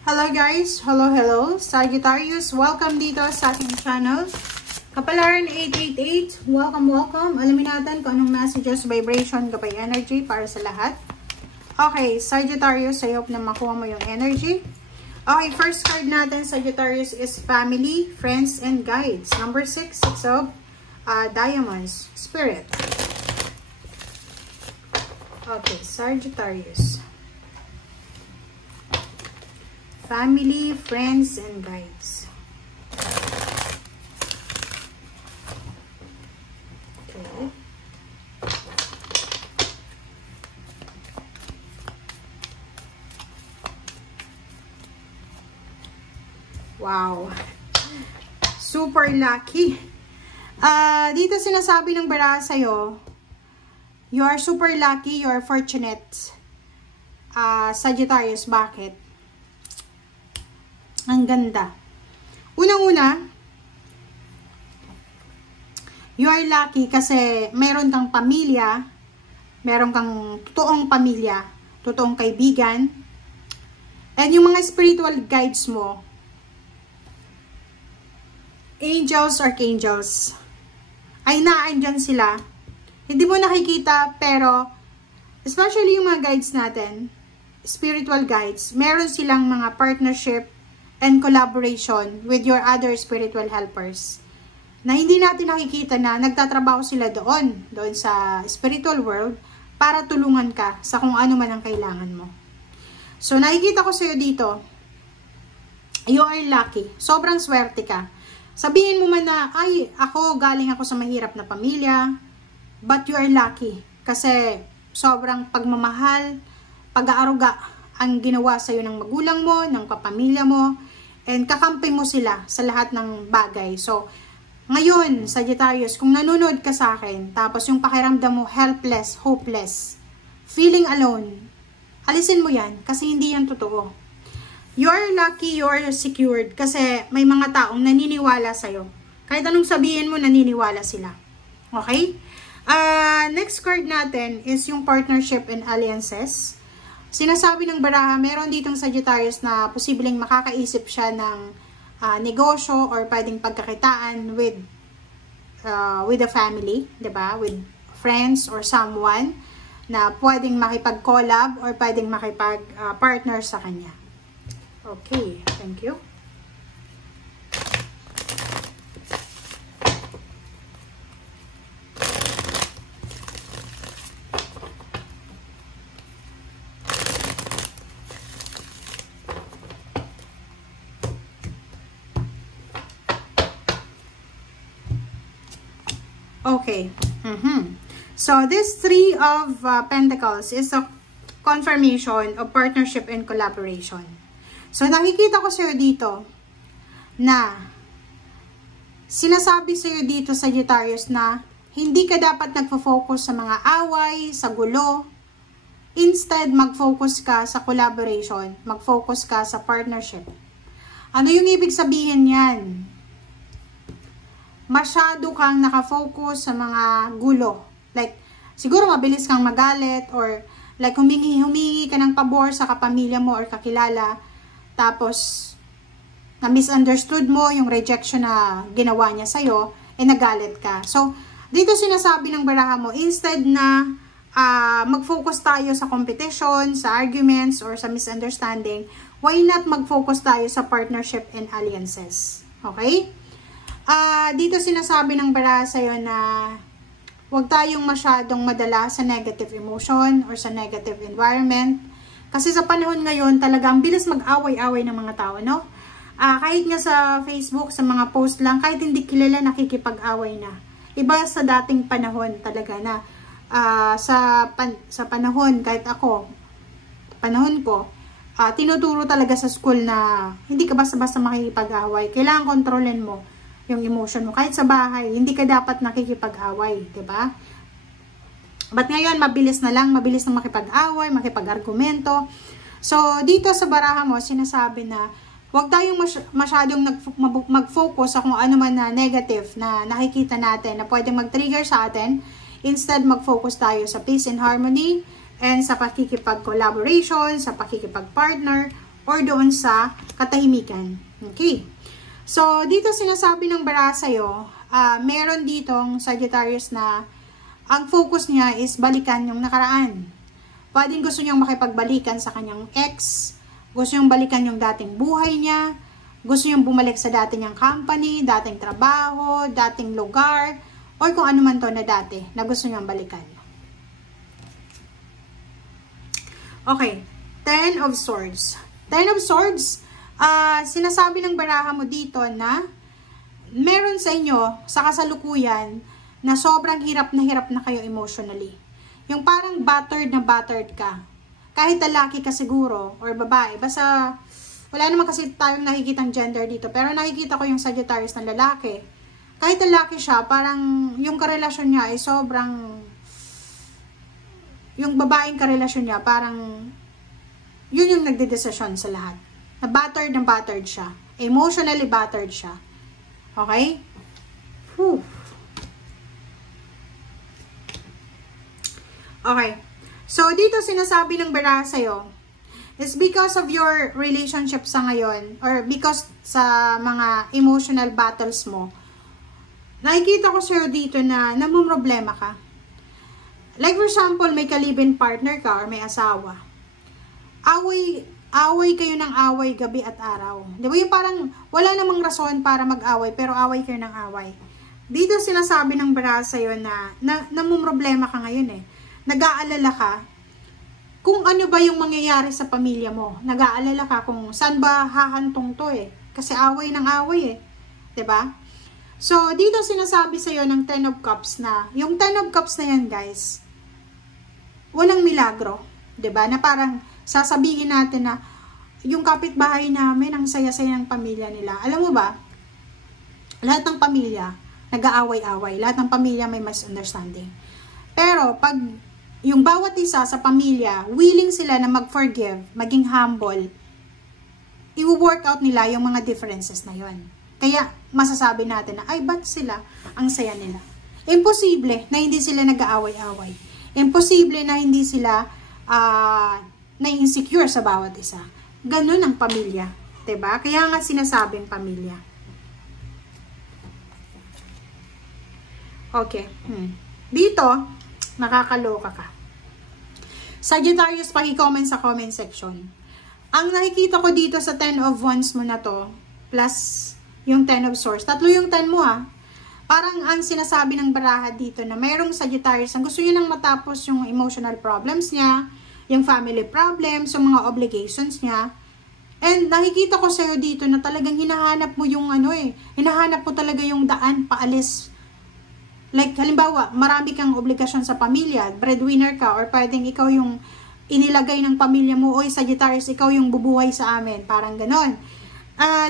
Hello guys! Hello! Sagittarius, welcome dito sa ating channel. Kapalaran 888, welcome! Alamin natin kung anong messages, vibration, kapay energy para sa lahat. Okay, Sagittarius, I hope na makuha mo yung energy. Okay, first card natin, Sagittarius, is family, friends, and guides. Number 6, Six of Diamonds, Spirit. Okay, Sagittarius. Family, friends, and guides. Okay. Wow. Super lucky. Dito sinasabi ng baraha sa'yo, you are super lucky, you are fortunate. Sagittarius, bakit? Ang ganda. Unang-una, you are lucky kasi meron kang pamilya, meron kang totoong pamilya, totoong kaibigan, and yung mga spiritual guides mo, angels, archangels, ay naandyan sila. Hindi mo nakikita, pero especially yung mga guides natin, spiritual guides, meron silang mga partnership and collaboration with your other spiritual helpers na hindi natin nakikita na nagtatrabaho sila doon sa spiritual world para tulungan ka sa kung ano man ang kailangan mo. So, nakikita ko sa'yo dito, you are lucky. Sobrang swerte ka. Sabihin mo man na, ay, galing ako sa mahirap na pamilya, but you are lucky. Kasi sobrang pagmamahal, pag-aaruga ang ginawa sa'yo ng magulang mo, ng kapamilya mo, and kakampi mo sila sa lahat ng bagay. So, ngayon, Sagittarius, kung nanonood ka sa akin, tapos yung pakiramdam mo helpless, hopeless, feeling alone, alisin mo yan kasi hindi yan totoo. You're lucky, you're secured kasi may mga taong naniniwala sa'yo. Kahit anong sabihin mo, naniniwala sila. Okay? Next card natin is yung partnership and alliances. Sinasabi ng baraha, meron ditong Sagittarius na posibleng makakaisip siya ng negosyo or pwedeng pagkakitaan with a family, diba? With friends or someone na pwedeng makipag-collab or pwedeng makipag-partner sa kanya. Okay, thank you. Okay. So, this Three of Pentacles is a confirmation of partnership and collaboration. So, nakikita ko sa'yo dito na sinasabi sa'yo dito, Sagittarius, na hindi ka dapat nagfo-focus sa mga away, sa gulo. Instead, mag-focus ka sa collaboration. Mag-focus ka sa partnership. Ano yung ibig sabihin yan? Masyado kang nakafocus sa mga gulo. Like, siguro mabilis kang magalit or like humingi ka ng pabor sa kapamilya mo or kakilala. Tapos, na-misunderstood mo yung rejection na ginawa niya sa'yo, nagalit ka. So, dito sinasabi ng baraha mo, instead na mag-focus tayo sa competition, sa arguments, or sa misunderstanding, why not mag-focus tayo sa partnership and alliances? Okay? Dito sinasabi ng baraha sa'yo na huwag tayong masyadong madala sa negative emotion or sa negative environment. Kasi sa panahon ngayon, talagang bilis mag-away-away ng mga tao, no? Kahit nga sa Facebook, sa mga post lang, kahit hindi kilala, nakikipag-away na. Iba sa dating panahon talaga na sa panahon, kahit ako, panahon ko, tinuturo talaga sa school na hindi ka basta-basta makikipag-away. Kailangan kontrolin mo yung emotion mo. Kahit sa bahay, hindi ka dapat nakikipag-away, diba? But ngayon, mabilis na makipag-away, makipag-argumento. So, dito sa baraha mo, sinasabi na huwag tayong masyadong mag-focus sa kung ano man na negative na nakikita natin na pwedeng mag-trigger sa atin. Instead, mag-focus tayo sa peace and harmony and sa pakikipag-collaboration, sa pakikipag-partner or doon sa katahimikan. Okay. So, dito sinasabi ng bara sa'yo, meron ditong Sagittarius na ang focus niya is balikan yung nakaraan. Pwedeng gusto niyang makipagbalikan sa kanyang ex, gusto niyang balikan yung dating buhay niya, gusto niyang bumalik sa dati niyang company, dating trabaho, dating lugar, or kung ano man to na dati na gusto niyang balikan. Okay, Ten of Swords. Ten of Swords, sinasabi ng baraha mo dito na meron sa inyo, sa kasalukuyan, na sobrang hirap na kayo emotionally. Yung parang battered ka. Kahit lalaki ka siguro, or babae, basta, wala naman kasi tayong nakikitang gender dito, pero nakikita ko yung Sagittarius na lalaki. Kahit lalaki siya, parang yung karelasyon niya ay sobrang, yung babaeng karelasyon niya, parang, yun yung nagdedesisyon sa lahat. Na battered siya. Emotionally battered siya. Okay? Whew. Okay. So, dito sinasabi ng baraha sa'yo, is because of your relationship sa ngayon, or because sa mga emotional battles mo, nakikita ko sa'yo dito na namumroblema ka. Like for example, may ka-live-in partner ka, or may asawa. Away kayo ng away gabi at araw. Di ba yung parang wala namang rason para mag-away, pero away kayo ng away. Dito sinasabi ng baraha sa'yo na namumroblema ka ngayon eh. Nag-aalala ka kung ano ba yung mangyayari sa pamilya mo. Nag-aalala ka kung saan ba hahantong to eh. Kasi away ng away eh. 'Di ba? So, dito sinasabi sa'yo ng Ten of Cups na, yung Ten of Cups na yan guys, walang milagro. 'Di ba? Na parang sasabihin natin na yung kapitbahay namin, ang saya-saya ng pamilya nila. Alam mo ba? Lahat ng pamilya, nag-aaway-away. Lahat ng pamilya may misunderstanding. Pero, pag yung bawat isa sa pamilya, willing sila na mag-forgive, maging humble, i-work out nila yung mga differences na yon. Kaya, masasabi natin na, ay, ba't sila ang saya nila? Imposible na hindi sila nag-aaway-away. Imposible na hindi sila na-insecure sa bawat isa. Ganun ang pamilya. Diba? Kaya nga sinasabing pamilya. Okay. Dito, nakakaloka ka. Sagittarius, paki-comment sa comment section. Ang nakikita ko dito sa 10 of Wands mo na to, plus yung 10 of Swords, tatlo yung 10 mo ha. Parang ang sinasabi ng baraha dito na mayroong Sagittarius, ang gusto niya nang matapos yung emotional problems niya, yung family problems, yung mga obligations niya. And nakikita ko sa'yo dito na talagang hinahanap mo yung hinahanap mo talaga yung daan paalis. Like, halimbawa, marami kang obligasyon sa pamilya, breadwinner ka, or pwedeng ikaw yung inilagay ng pamilya mo, oy Sagittarius, ikaw yung bubuhay sa amin. Parang ganon.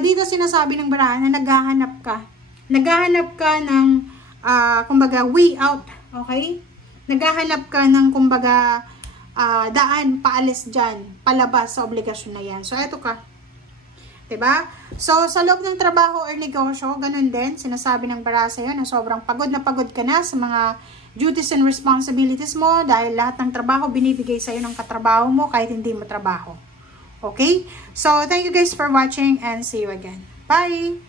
Dito sinasabi ng baraha na naghahanap ka. Naghahanap ka ng, kumbaga, way out. Okay? Naghahanap ka ng, kumbaga, daan, paalis dyan, palabas sa obligasyon na yan. So, eto ka. Diba? So, sa loob ng trabaho or negosyo, ganun din, sinasabi ng baraha sa'yo na sobrang pagod na pagod ka na sa mga duties and responsibilities mo dahil lahat ng trabaho binibigay sa'yo ng katrabaho mo kahit hindi mo trabaho. Okay? So, thank you guys for watching and see you again. Bye!